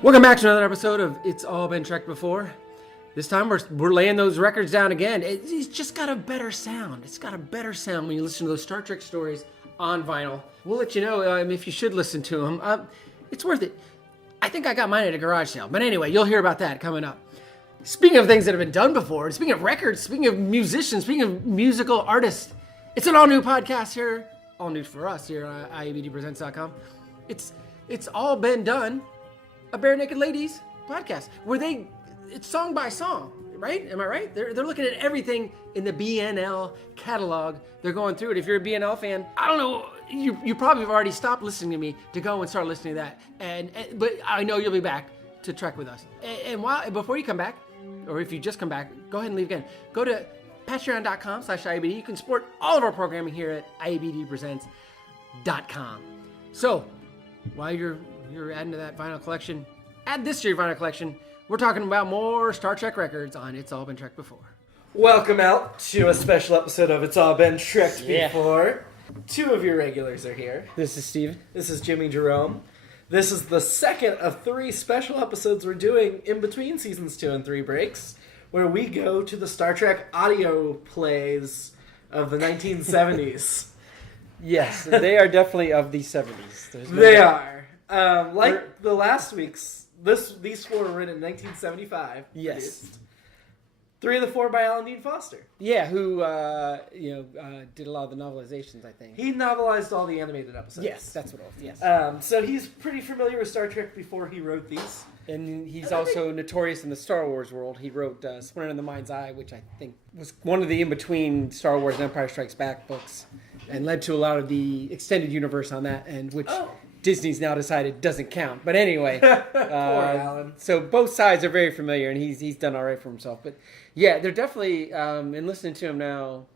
Welcome back to another episode of It's All Been Trekked Before. This time we're laying those records down again. It's just got a better sound. It's got a better sound when you listen to those Star Trek stories on vinyl. We'll let you know if you should listen to them. It's worth it. I think I got mine at a garage sale. But anyway, you'll hear about that coming up. Speaking of things that have been done before, speaking of records, speaking of musicians, speaking of musical artists, it's an all-new podcast here. All new for us here at IABDpresents.com. It's all been done. A Bare Naked Ladies podcast where it's song by song, right? Am I right? They're looking at everything in the BNL catalog. They're going through it. If you're a BNL fan, I don't know, you probably have already stopped listening to me to go and start listening to that. But I know you'll be back to trek with us. And before you come back, or if you just come back, go ahead and leave again. Go to patreon.com/IABD. You can support all of our programming here at IABDpresents.com. So while you're adding to that vinyl collection, add this to your vinyl collection. We're talking about more Star Trek records on It's All Been Trekked Before. Welcome out to a special episode of It's All Been Trekked Before. Two of your regulars are here. This is Steven. This is Jimmy-Jerome. This is the second of three special episodes we're doing in between seasons 2 and 3 breaks, where we go to the Star Trek audio plays of the 1970s. Yes, they are definitely of the 70s. They are. Like the last week's, these four were written in 1975. Yes. Produced. 3 of the 4 by Alan Dean Foster. Yeah, who did a lot of the novelizations, I think. He novelized all the animated episodes. Yes, that's what it was. Yes. So he's pretty familiar with Star Trek before he wrote these. And he's also notorious in the Star Wars world. He wrote Splinter in the Mind's Eye, which I think was one of the in-between Star Wars and Empire Strikes Back books, and led to a lot of the extended universe on that, and which Disney's now decided doesn't count. But anyway, Poor Alan. So both sides are very familiar, and he's done all right for himself. But yeah, they're definitely, in listening to him now,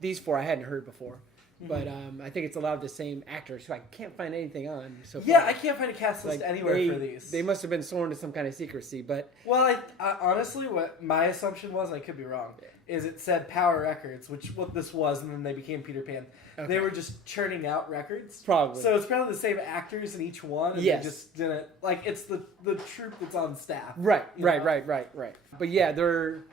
these four I hadn't heard before. But I think it's a lot of the same actors who I can't find anything on so far. Yeah, I can't find a cast list anywhere for these. They must have been sworn to some kind of secrecy, but... Well, I honestly, what my assumption was, and I could be wrong, is it said Power Records, which what this was, and then they became Peter Pan. Okay. They were just churning out records. Probably. So it's probably the same actors in each one, and yes. They just didn't... Like, it's the troupe that's on staff. Right. But yeah, they're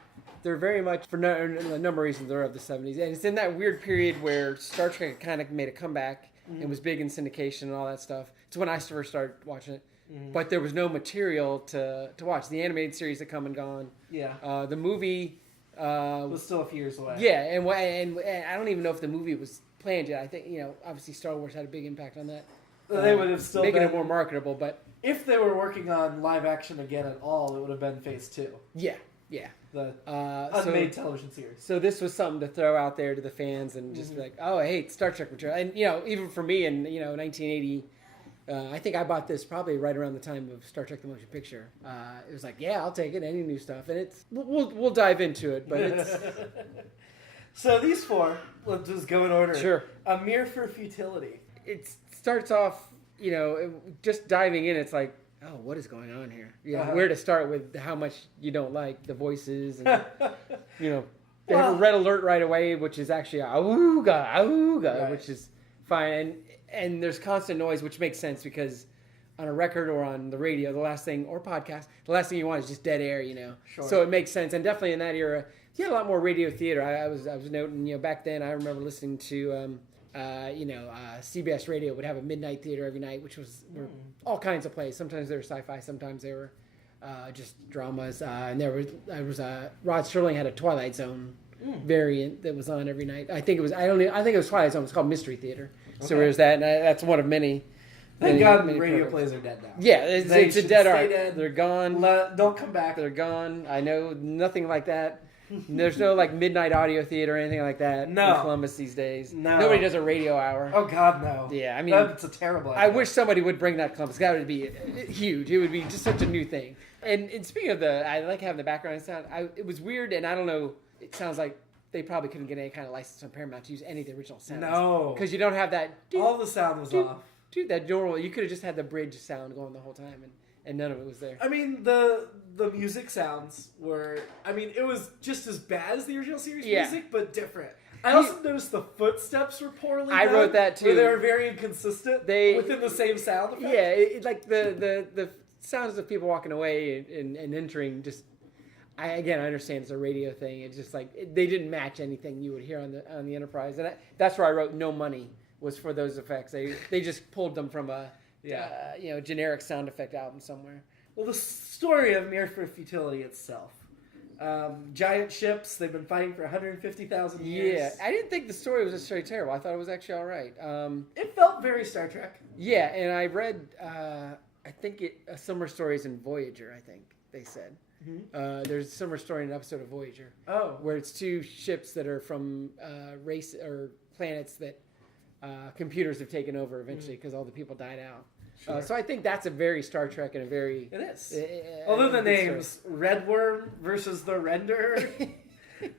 very much, for a number of reasons, they're of the 70s. And it's in that weird period where Star Trek kind of made a comeback and was big in syndication and all that stuff. It's when I first started watching it. But there was no material to watch. The animated series had come and gone. Yeah. The movie... was still a few years away. Yeah, and I don't even know if the movie was planned yet. I think, obviously Star Wars had a big impact on that. They would have still making it more marketable, but... If they were working on live action again at all, it would have been Phase 2. Yeah. The unmade television series. So this was something to throw out there to the fans and just be like, oh, hey, it's Star Trek material. And, even for me in, 1980, I think I bought this probably right around the time of Star Trek the Motion Picture. It was like, yeah, I'll take it, any new stuff. And we'll dive into it, but it's... So these four, let's just go in order. Sure. A Mirror For Futility. It starts off, just diving in, it's like, oh, what is going on here? Where to start with how much you don't like the voices, and they have a red alert right away, which is actually auga, right. Which is fine, and there's constant noise, which makes sense because on a record or on the radio, or podcast, the last thing you want is just dead air, Sure. So it makes sense, and definitely in that era, you had a lot more radio theater. I was noting, back then I remember listening to. CBS Radio would have a midnight theater every night, which were all kinds of plays. Sometimes they were sci-fi, sometimes they were just dramas. And there was Rod Serling had a Twilight Zone variant that was on every night. I think it was Twilight Zone. It was called Mystery Theater. Okay. So there's that, and that's one of many. Thank God radio plays are dead now. Yeah, it's a dead art. Dead. They're gone. Don't come back. They're gone. I know nothing like that. There's no midnight audio theater or anything like that in Columbus these days. No. Nobody does a radio hour. Oh God, no. Yeah, I mean that's a terrible idea. I wish somebody would bring that to Columbus. That would be huge. It would be just such a new thing. And speaking of I like having the background sound. It was weird, and I don't know. It sounds like they probably couldn't get any kind of license from Paramount to use any of the original sounds. No, because you don't have that. All the sound was off. Dude, that normal. You could have just had the bridge sound going the whole time, and none of it was there. I mean, the music sounds were... I mean, it was just as bad as the original series music, but different. I also noticed the footsteps were poorly done. I wrote that too. Where they were very inconsistent within the same sound effect. Yeah, like the sounds of people walking away and entering. Just I understand it's a radio thing. It's just like they didn't match anything you would hear on the Enterprise, and that's where I wrote no money was for those effects. They just pulled them from a generic sound effect album somewhere. Well, the story of Mirror For Futility itself. Giant ships, they've been fighting for 150,000 years. Yeah, I didn't think the story was necessarily terrible. I thought it was actually all right. It felt very Star Trek. Yeah, and I read, I think a similar story is in Voyager, I think they said. Mm-hmm. There's a similar story in an episode of Voyager. Oh. Where it's two ships that are from race or planets that computers have taken over eventually because all the people died out. Sure. So I think that's a very Star Trek and a very... It is. Although the names, Red Worm versus the Render,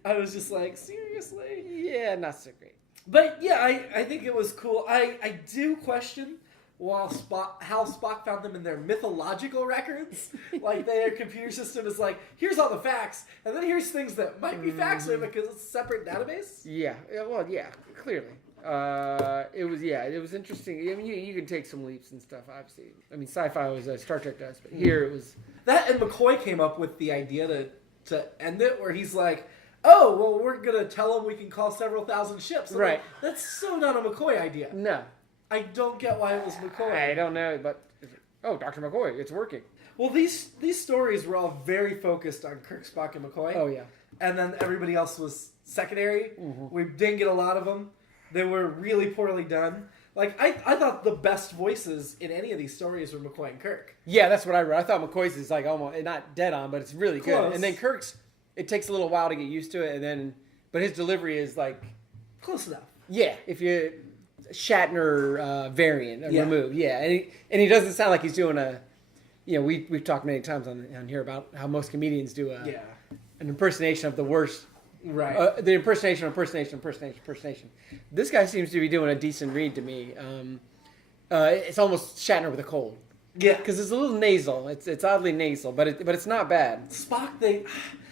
I was just like, seriously? Yeah, not so great. But yeah, I think it was cool. I do question how Spock found them in their mythological records. Like their computer system is like, here's all the facts, and then here's things that might be facts because it's a separate database. Yeah, well, yeah, clearly. It was interesting. I mean, you can take some leaps and stuff, obviously. I mean, sci-fi was Star Trek does, but here it was... That and McCoy came up with the idea to end it, where he's like, oh, well, we're going to tell them we can call several thousand ships. I'm right. Like, that's so not a McCoy idea. No. I don't get why it was McCoy. I don't know, but... Oh, Dr. McCoy, it's working. Well, these stories were all very focused on Kirk, Spock, and McCoy. Oh, yeah. And then everybody else was secondary. Mm-hmm. We didn't get a lot of them. They were really poorly done. Like, I thought the best voices in any of these stories were McCoy and Kirk. Yeah, that's what I wrote. I thought McCoy's is like almost, not dead on, but it's really good. Close. And then Kirk's, it takes a little while to get used to it, but his delivery is like... Close enough. Yeah, if you... Shatner variant removed. Yeah, and he doesn't sound like he's doing a... You know, we've talked many times on here about how most comedians do an impersonation of the worst... Right. The impersonation. This guy seems to be doing a decent read to me. It's almost Shatner with a cold. Yeah. Because it's a little nasal. It's oddly nasal, but it's not bad. Spock, the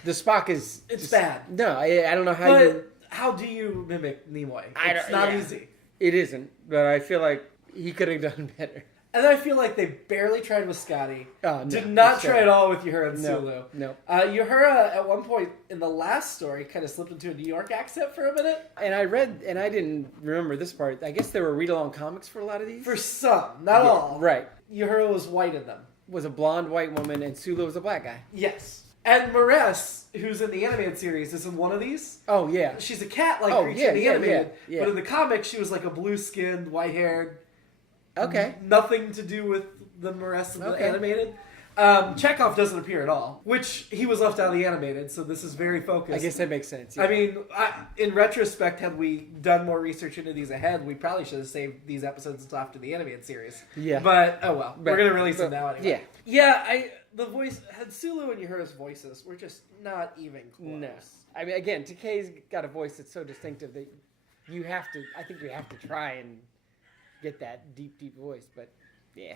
Spock is... It's bad. No, I don't know how how do you mimic Nimoy? It's not easy. It isn't, but I feel like he could have done better. And I feel like they barely tried with Scotty. Oh, no, Did not try at all with Uhura and Sulu. No. Uhura, at one point in the last story, kind of slipped into a New York accent for a minute. And I read, and I didn't remember this part, I guess there were read-along comics for a lot of these? For some, not all. Right. Uhura was white in them. Was a blonde white woman, and Sulu was a black guy. Yes. And Maress, who's in the animated series, is in one of these. Oh, yeah. She's a cat-like creature in the animated. Yeah. But in the comics, she was like a blue-skinned, white-haired... Okay. Nothing to do with the Maress of the animated. Chekhov doesn't appear at all, which he was left out of the animated, so this is very focused. I guess that makes sense. Yeah. I mean, in retrospect, had we done more research into these ahead, we probably should have saved these episodes until after the animated series. Yeah. But, oh well. We're going to release them now anyway. Yeah. The voice, Sulu and Uhura's voices were just not even close. No. I mean, again, Takei's got a voice that's so distinctive that I think we have to try and get that deep voice, but yeah.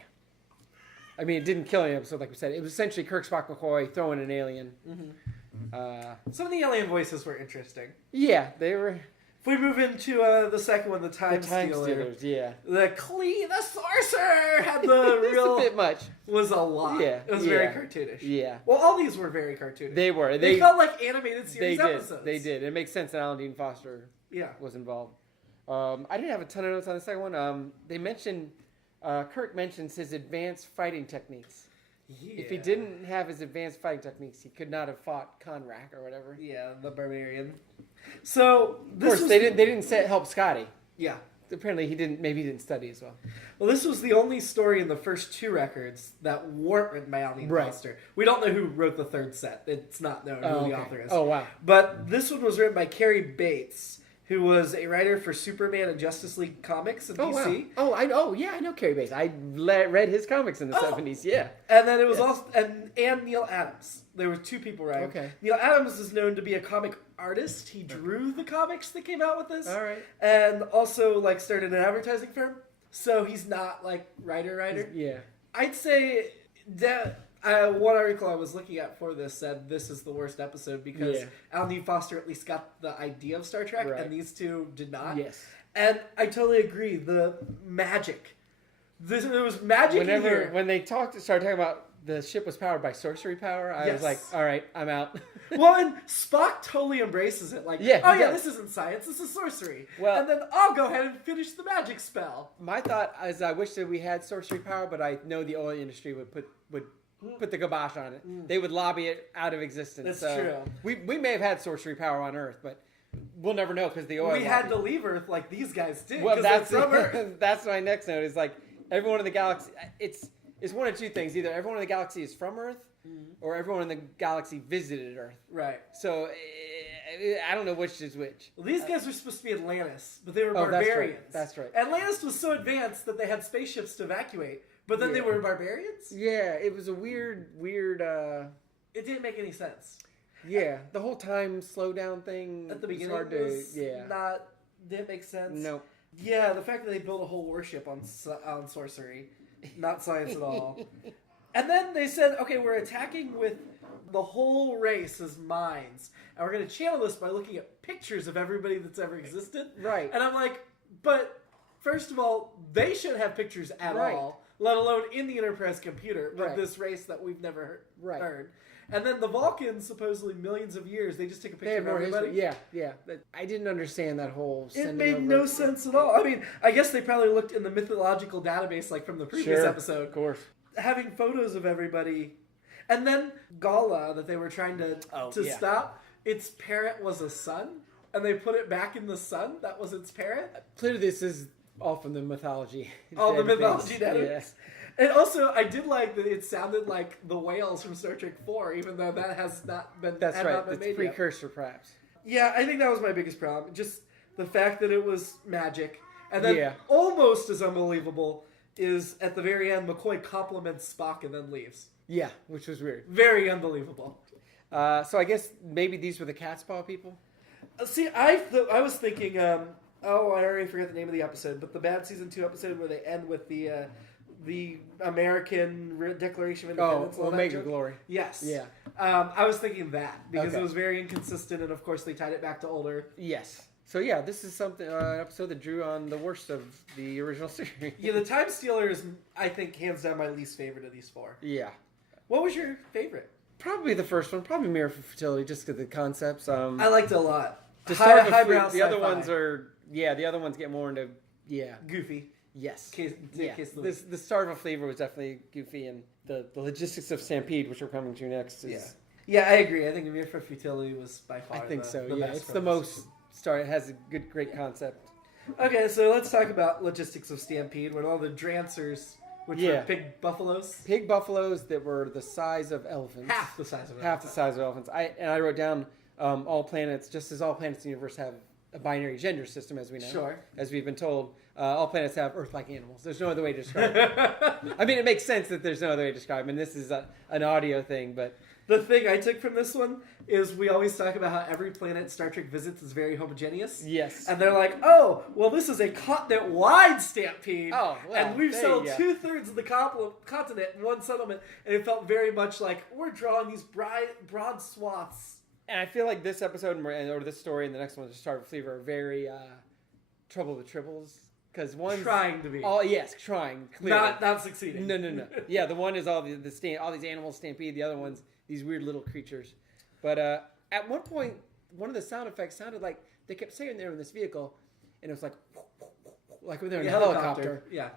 I mean, it didn't kill any episode, like we said. It was essentially Kirk, Spock, McCoy, throw in an alien. Mm-hmm. Some of the alien voices were interesting. Yeah, they were... If we move into the second one, the Time Stealers, yeah. The Sorcerer had the real... a bit much. Was a lot. Yeah. It was very cartoonish. Yeah. Well, all these were very cartoonish. They were. They felt like animated series episodes. They did. It makes sense that Alan Dean Foster was involved. I didn't have a ton of notes on the second one. They mentioned... Kirk mentions his advanced fighting techniques. Yeah. If he didn't have his advanced fighting techniques, he could not have fought Conrack or whatever. Yeah, the barbarian. So, of course, they didn't help Scotty. Yeah. Apparently, maybe he didn't study as well. Well, this was the only story in the first two records that weren't written by Alan Foster. We don't know who wrote the third set. It's not known who the author is. Oh, wow. But this one was written by Carrie Bates, who was a writer for Superman and Justice League comics in DC. Wow. I know Carrie Bates. I read his comics in the 70s, yeah. And then it was also... And Neil Adams. There were two people writing. Okay. Neil Adams is known to be a comic artist. He drew the comics that came out with this. All right. And also, started an advertising firm. So he's not, writer. Yeah. I'd say that... one article I was looking at for this said this is the worst episode because Alan Dean Foster at least got the idea of Star Trek, and these two did not. Yes. And I totally agree. The magic. There was magic in here. When they started talking about the ship was powered by sorcery power, I was Yes. like, all right, I'm out. Well, and Spock totally embraces it. Like, Yeah, oh he yeah, does. this isn't science, this is sorcery. Well- and then I'll go ahead and finish the magic spell. My thought is I wish that we had sorcery power, but I know the oil industry would put the kibosh on it. They would lobby it out of existence. That's true. We may have had sorcery power on Earth, but we'll never know because the oil. We had to leave Earth like these guys did. Well, 'cause that's they're from Earth. that's my next note. Is like everyone in the galaxy. It's one of two things. Either everyone in the galaxy is from Earth, or everyone in the galaxy visited Earth. Right. So I don't know which is which. Well, these guys were supposed to be Atlantis, but they were Oh, that's right. barbarians. That's right. Atlantis was so advanced that they had spaceships to evacuate, but then they Yeah. were barbarians? Yeah, it was a weird. It didn't make any sense. Yeah, the whole time slowdown thing At the was beginning, hard it to. was Yeah. didn't make sense. No. Yeah, the fact that they built a whole warship on sorcery, not science at all. And then they said, okay, we're attacking with the whole race's minds, and we're going to channel this by looking at pictures of everybody that's ever existed. Right. And I'm like, but first of all, they shouldn't have pictures at Right. all, let alone in the Enterprise computer of Right. this race that we've never Right. heard. And then the Vulcans, supposedly millions of years, they just take a They picture have of more everybody. history. Yeah, yeah. But I didn't understand that whole. It sending made over- no sense at all. I mean, I guess they probably looked in the mythological database, like from the previous Sure, episode, of course. having photos of everybody. And then Gala, that they were trying to yeah. stop, its parent was a sun, and they put it back in the sun. That was its parent. Clearly, this is all from the mythology. All the database. mythology database. Yes. And also, I did like that it sounded like the whales from Star Trek 4, even though that has not been. That's had right. Not been It's made yet. precursor, perhaps. Yeah, I think that was my biggest problem. Just the fact that it was magic. And then Yeah. almost as unbelievable is at the very end, McCoy compliments Spock and then leaves. Yeah, which was weird. Very unbelievable. So I guess maybe these were the cat's paw people. See, I was thinking, I already forgot the name of the episode, but the bad season 2 episode where they end with the American Declaration of Independence. and all that Omega joke. Glory. Yes. Yeah. I was thinking that because Okay. it was very inconsistent, and of course they tied it back to older. Yes. So yeah, this is something an episode that drew on the worst of the original series. Yeah, the Time Stealer is, I think, hands down my least favorite of these 4. Yeah. What was your favorite? Probably the first one. Probably Mirror For Futility, just because of the concepts. I liked it a lot. To start with, highbrow the other sci-fi. ones are the other ones get more into goofy. yes. Case the- This the start of a Fleaver was definitely goofy, and the Logistics of Stampede, which we're coming to next, is Yeah, I agree. I think Mirror For Futility was by far. I think so. The Yeah, best it's the from most start. It has a great concept. Okay, so let's talk about Logistics of Stampede, when all the Drancers, which Yeah. were pig buffaloes, Pig buffaloes that were the size of elephants. half the size of it. Half the size of elephants. I wrote down all planets, just as all planets in the universe have a binary gender system, as we know. Sure. As we've been told, all planets have Earth-like animals. There's no other way to describe it. I mean, it makes sense that there's no other way to describe it. And this is an audio thing, but The thing I took from this one is we always talk about how every planet Star Trek visits is very homogeneous. yes. And they're like, oh, well, this is a continent-wide stampede. Oh, well, and we've there settled you go. 2/3 of the continent in one settlement. And it felt very much like we're drawing these broad swaths. And I feel like this episode or this story and the next one, the start of Fleaver, are very Trouble with Tribbles. Because one's Trying to be. trying. Clearly. Not succeeding. No. Yeah, the one is all these animals stampede. The other one's these weird little creatures. But at one point, one of the sound effects sounded like they kept saying they were in this vehicle, and it was like when they're in a helicopter. Yeah.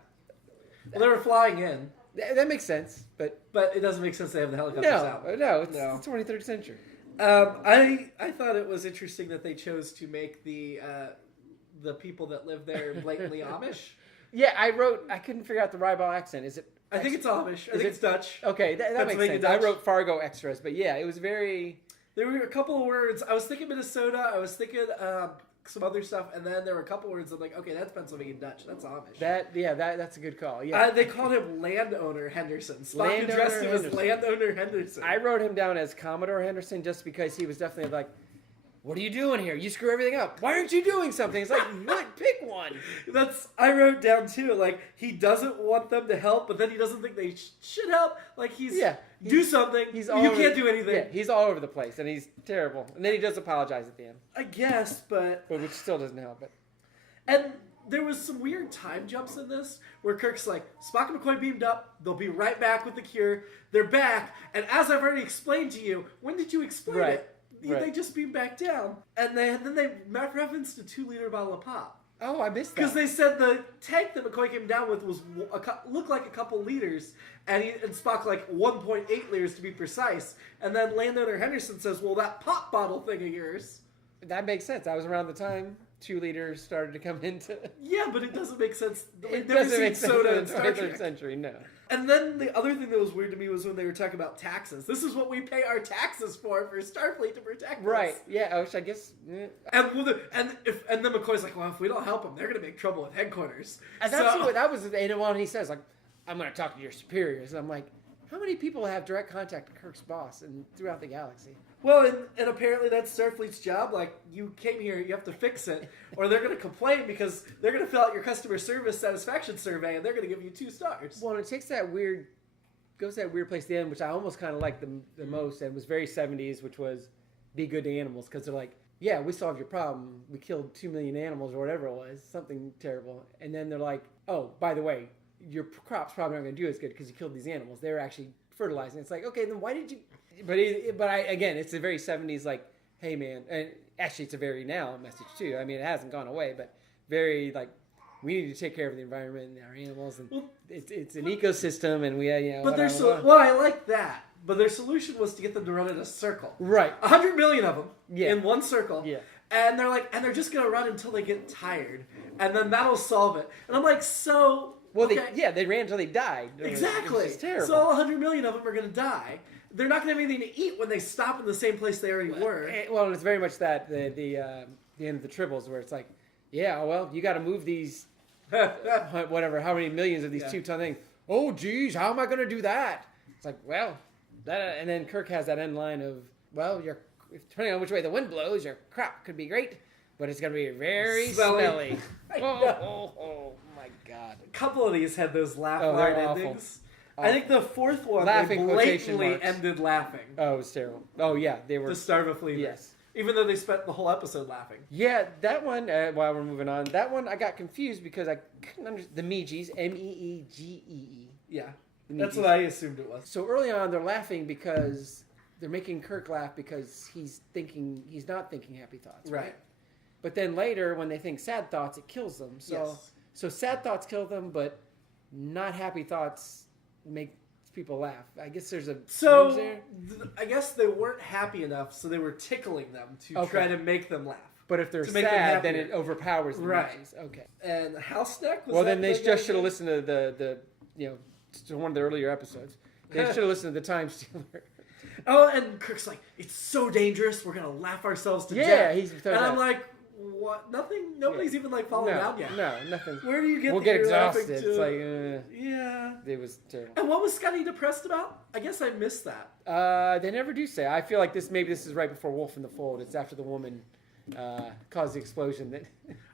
Well, they were flying in, That makes sense, but but it doesn't make sense they have the helicopters out. no, it's No. the 23rd century. I thought it was interesting that they chose to make the people that live there blatantly Amish. Yeah, I couldn't figure out the Ribal accent. Is it? I think it's Amish. I think it's Dutch. Okay, that makes Pennsylvania sense. I Dutch. wrote Fargo extras, but yeah, it was very. There were a couple of words. I was thinking Minnesota. I was thinking some other stuff, and then there were a couple words. I'm like, okay, that's Pennsylvania Dutch. That's Amish. That's a good call. Yeah, They called him Landowner Henderson. Spock Landowner addressed him as Henderson. Landowner Henderson. I wrote him down as Commodore Henderson just because he was definitely like, "What are you doing here? You screw everything up. Why aren't you doing something?" It's like, "What? Pick one." I wrote down too. Like, he doesn't want them to help, but then he doesn't think they should help. Like, do something. He's You all over can't do anything. Yeah, he's all over the place, and he's terrible. And then he does apologize at the end, I guess, but but which still doesn't help it. and there was some weird time jumps in this where Kirk's like, Spock and McCoy beamed up. They'll be right back with the cure. They're back. And as I've already explained to you, when did you explain it? They just beamed back down. And then they referenced a 2-liter bottle of pop. Oh, I missed that. Because they said the tank that McCoy came down with was looked like a couple liters, and Spock like 1.8 liters to be precise. And then Landowner Henderson says, "Well, that pop bottle thing of yours." That makes sense. That was around the time 2 liters started to come into. Yeah, but it doesn't make sense. It doesn't make sense soda in in the Star 23rd Trek. century. No. And then the other thing that was weird to me was when they were talking about taxes. This is what we pay our taxes for Starfleet to protect us. Right. Yeah. Which I guess. And then McCoy's like, well, if we don't help them, they're going to make trouble with headquarters. And that's what that was. And he says, like, I'm going to talk to your superiors. And I'm like, how many people have direct contact with Kirk's boss and throughout the galaxy? Well, and apparently that's Starfleet's job. Like, you came here, you have to fix it, or they're going to complain because they're going to fill out your customer service satisfaction survey, and they're going to give you 2 stars. Well, it takes goes to that weird place at the end, which I almost kind of liked the most, and was very 70s, which was be good to animals, because they're like, yeah, we solved your problem. We killed 2 million animals or whatever it was, something terrible. And then they're like, oh, by the way, your crop's probably not going to do as good because you killed these animals. They were actually fertilizing. It's like, okay, then why did you... Again, it's a very 70s, like, hey, man, and actually it's a very now message, too. I mean, it hasn't gone away, but very, like, we need to take care of the environment and our animals, and it's an ecosystem, and we, But I like that. But their solution was to get them to run in a circle. Right. 100 million of them in one circle. Yeah. And they're like, and they're just going to run until they get tired. And then that'll solve it. And I'm like, so... Well, okay. they ran until they died. Exactly. It's terrible. So all 100 million of them are going to die. They're not going to have anything to eat when they stop in the same place they already were. Well, and it's very much that, the end of the Tribbles, where it's like, yeah, well, you got to move these, whatever, how many millions of these 2-ton things. Oh, geez, how am I going to do that? It's like, well, and then Kirk has that end line of, well, depending on which way the wind blows, your crop could be great, but it's going to be very smelly. Oh, my God. A couple of these had those laugh line endings. Awful. I think the fourth one, Laughing they blatantly ended laughing. Oh, it was terrible. Oh, yeah, they were... To starve a Fleaver. Yes. Even though they spent the whole episode laughing. Yeah, that one, while we're moving on, that one I got confused because I couldn't understand... The Meegees, Meegee. Yeah, that's what I assumed it was. So early on, they're laughing because they're making Kirk laugh because he's not thinking happy thoughts. Right. But then later, when they think sad thoughts, it kills them. So sad thoughts kill them, but not happy thoughts make people laugh. I guess there's a... I guess they weren't happy enough, so they were tickling them to try to make them laugh. But if they're sad, then it overpowers the Meegees. Okay. And House Neck was... Well, then they just should have listened to to one of the earlier episodes. They should have listened to the Time Stealer. Oh, and Kirk's like, it's so dangerous, we're going to laugh ourselves to death. Yeah, I'm like, what? Nothing? Nobody's even like falling down yet. No, nothing. Where do you get We'll that get you're exhausted. laughing to? It's like, yeah. It was terrible. And what was Scotty depressed about? I guess I missed that. They never do say. I feel like this is right before Wolf in the Fold. It's after the woman caused the explosion. That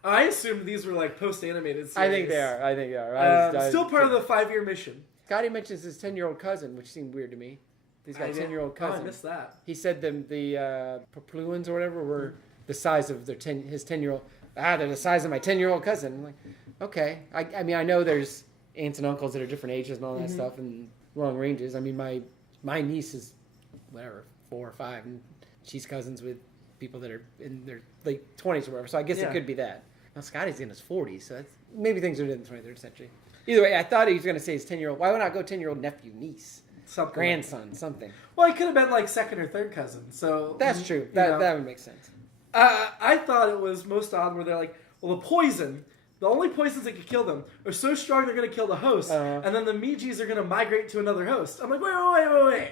I assumed these were like post-animated series. I think they are. Still part of the 5-year mission. Scotty mentions his 10-year-old cousin, which seemed weird to me. He's got a 10-year-old cousin. Oh, I missed that. He said the Papluans or whatever were the size of his 10-year-old. They're the size of my 10-year-old cousin. I'm like, okay. I mean, I know there's aunts and uncles that are different ages and all that stuff and long ranges. I mean, my niece is, 4 or 5, and she's cousins with people that are in their late 20s or whatever. So I guess it could be that. Now, Scotty's in his 40s, so maybe things are in the 23rd century. Either way, I thought he was going to say his 10-year-old. Why would not go 10-year-old nephew, niece? Something grandson, something. Well, he could have been like second or third cousin. So that's true. That would make sense. I thought it was most odd where they're like, well, the only poisons that could kill them are so strong they're going to kill the host, and then the Meegees are going to migrate to another host. I'm like, wait.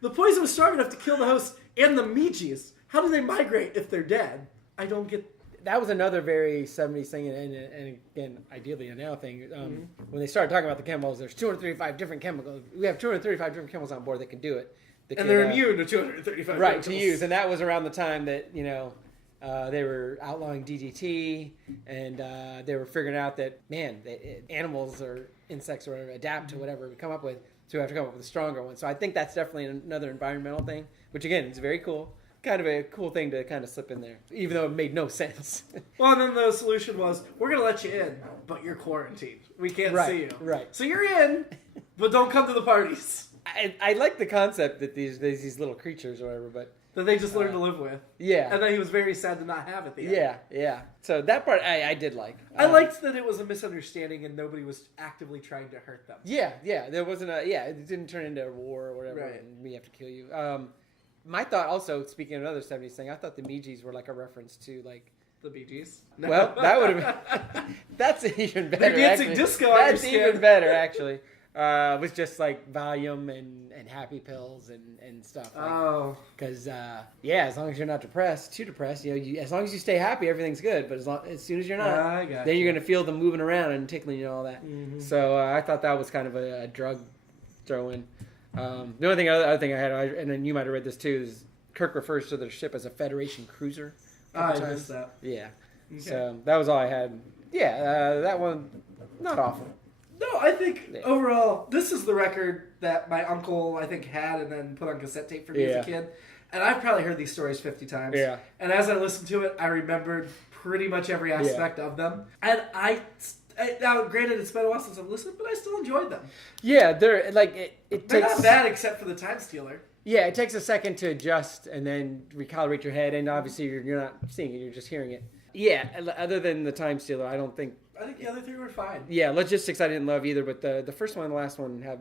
The poison was strong enough to kill the host and the Meegees. How do they migrate if they're dead? I don't get... That was another very 70s thing, and again, ideally a now thing. When they started talking about the chemicals, there's 235 different chemicals. We have 235 different chemicals on board that can do it. They're immune to 235 right, to use. And that was around the time that, they were outlawing DDT, and they were figuring out that, animals or insects or whatever adapt to whatever we come up with, so we have to come up with a stronger one. So I think that's definitely another environmental thing, which again is very cool. kind of a cool thing to kind of slip in there, even though it made no sense. Well, and then the solution was, we're going to let you in, but you're quarantined. We can't see you. Right. So you're in, but don't come to the parties. I like the concept that these little creatures or whatever, but... That they just learned to live with. Yeah. And then he was very sad to not have it at the end. Yeah. So that part I did like. I liked that it was a misunderstanding and nobody was actively trying to hurt them. Yeah. There wasn't it didn't turn into a war or whatever, Right. and we have to kill you. My thought also, speaking of another 70s thing, I thought the Mijis were like a reference to like... The Bee Gees? No. Well, that would have been... That's even better, They're dancing actually. disco. That's even better, actually. With just like Valium and happy pills and stuff. Like, because as long as you're not too depressed, as long as you stay happy, everything's good. But as soon as you're not, then you're gonna feel them moving around and tickling you and all that. Mm-hmm. So I thought that was kind of a drug throw-in. The only other thing I had, and then you might have read this too, is Kirk refers to the ship as a Federation cruiser. I missed that. Yeah. Okay. So that was all I had. Yeah, that one not awful. No, I think overall, this is the record that my uncle, I think, had and then put on cassette tape for me as a kid. And I've probably heard these stories 50 times. Yeah. And as I listened to it, I remembered pretty much every aspect of them. And now, granted, it's been a while since I've listened, but I still enjoyed them. Yeah, they're like they're not bad except for the Time Stealer. Yeah, it takes a second to adjust and then recalibrate your head, and obviously you're not seeing it, you're just hearing it. Yeah, other than the Time Stealer, I think the other three were fine. Yeah, Logistics I didn't love either, but the first one and the last one have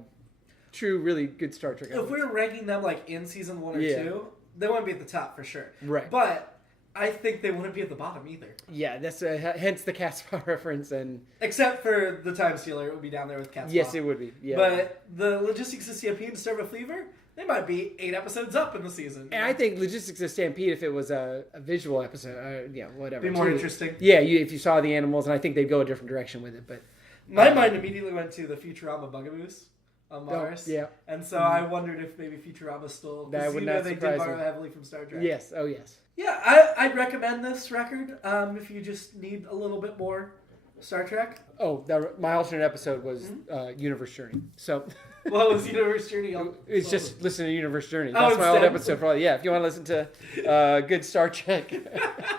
true, really good Star Trek elements. If we were ranking them like in season 1 or 2, they wouldn't be at the top for sure. Right. But I think they wouldn't be at the bottom either. Yeah, that's hence the Catspaw reference. Except for the Time Stealer, it would be down there with Catspaw. Yes, it would be. Yeah. But the Logistics of Stampede and Start with Fleaver, they might be 8 episodes up in the season. And I think Logistics of Stampede, if it was a visual episode, whatever. Be more interesting. Yeah, if you saw the animals, and I think they'd go a different direction with it. But my mind immediately went to the Futurama Bugaboos on Mars. Yeah. And so I wondered if maybe Futurama stole. That would not they surprise did borrow me. heavily from Star Trek. Yes. Oh, yes. Yeah, I'd recommend this record if you just need a little bit more Star Trek. Oh, my alternate episode was Universe Journey. So... What was Universe Journey? It's just listen to Universe Journey. That's my old episode. Probably. Yeah, if you want to listen to good Star Trek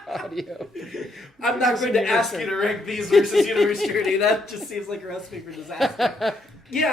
audio. I'm not going to ask you to rank these versus Universe Journey. That just seems like a recipe for disaster. Yeah,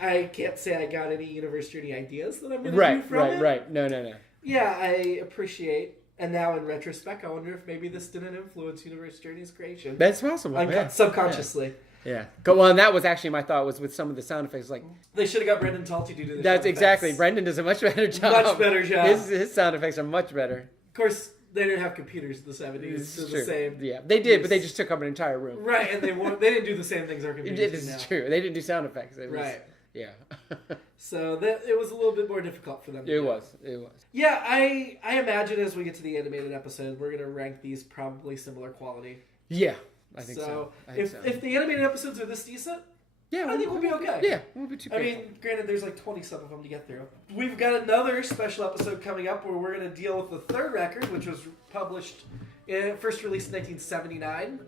I can't say I got any Universe Journey ideas that I'm going to do from it. Right. No. Yeah, I appreciate. And now in retrospect, I wonder if maybe this didn't influence Universe Journey's creation. That's possible. Subconsciously. Yeah. Well, and that was actually my thought was with some of the sound effects. Like they should have got Brendan Talty to do this. That's exactly. Brendan does a much better job. Much better job. His sound effects are much better. Of course, they didn't have computers in the 70s. So the same. Yeah, they did, but they just took up an entire room. Right, and they didn't do the same things our computers do now. This is true. They didn't do sound effects. Right. Yeah. So it was a little bit more difficult for them. It was. Yeah, I imagine as we get to the animated episode, we're going to rank these probably similar quality. Yeah, I think so. If the animated episodes are this decent, I think we'll be okay. Yeah, we'll be too painful. I mean, granted, there's like 20-some of them to get through. We've got another special episode coming up where we're going to deal with the third record, which was published, first released in 1979,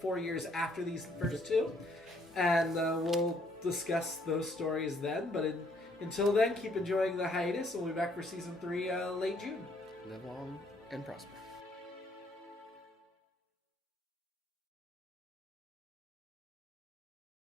4 years after these first two. And we'll discuss those stories then. But until then, keep enjoying the hiatus. We'll be back for season 3 late June. Live long and prosper.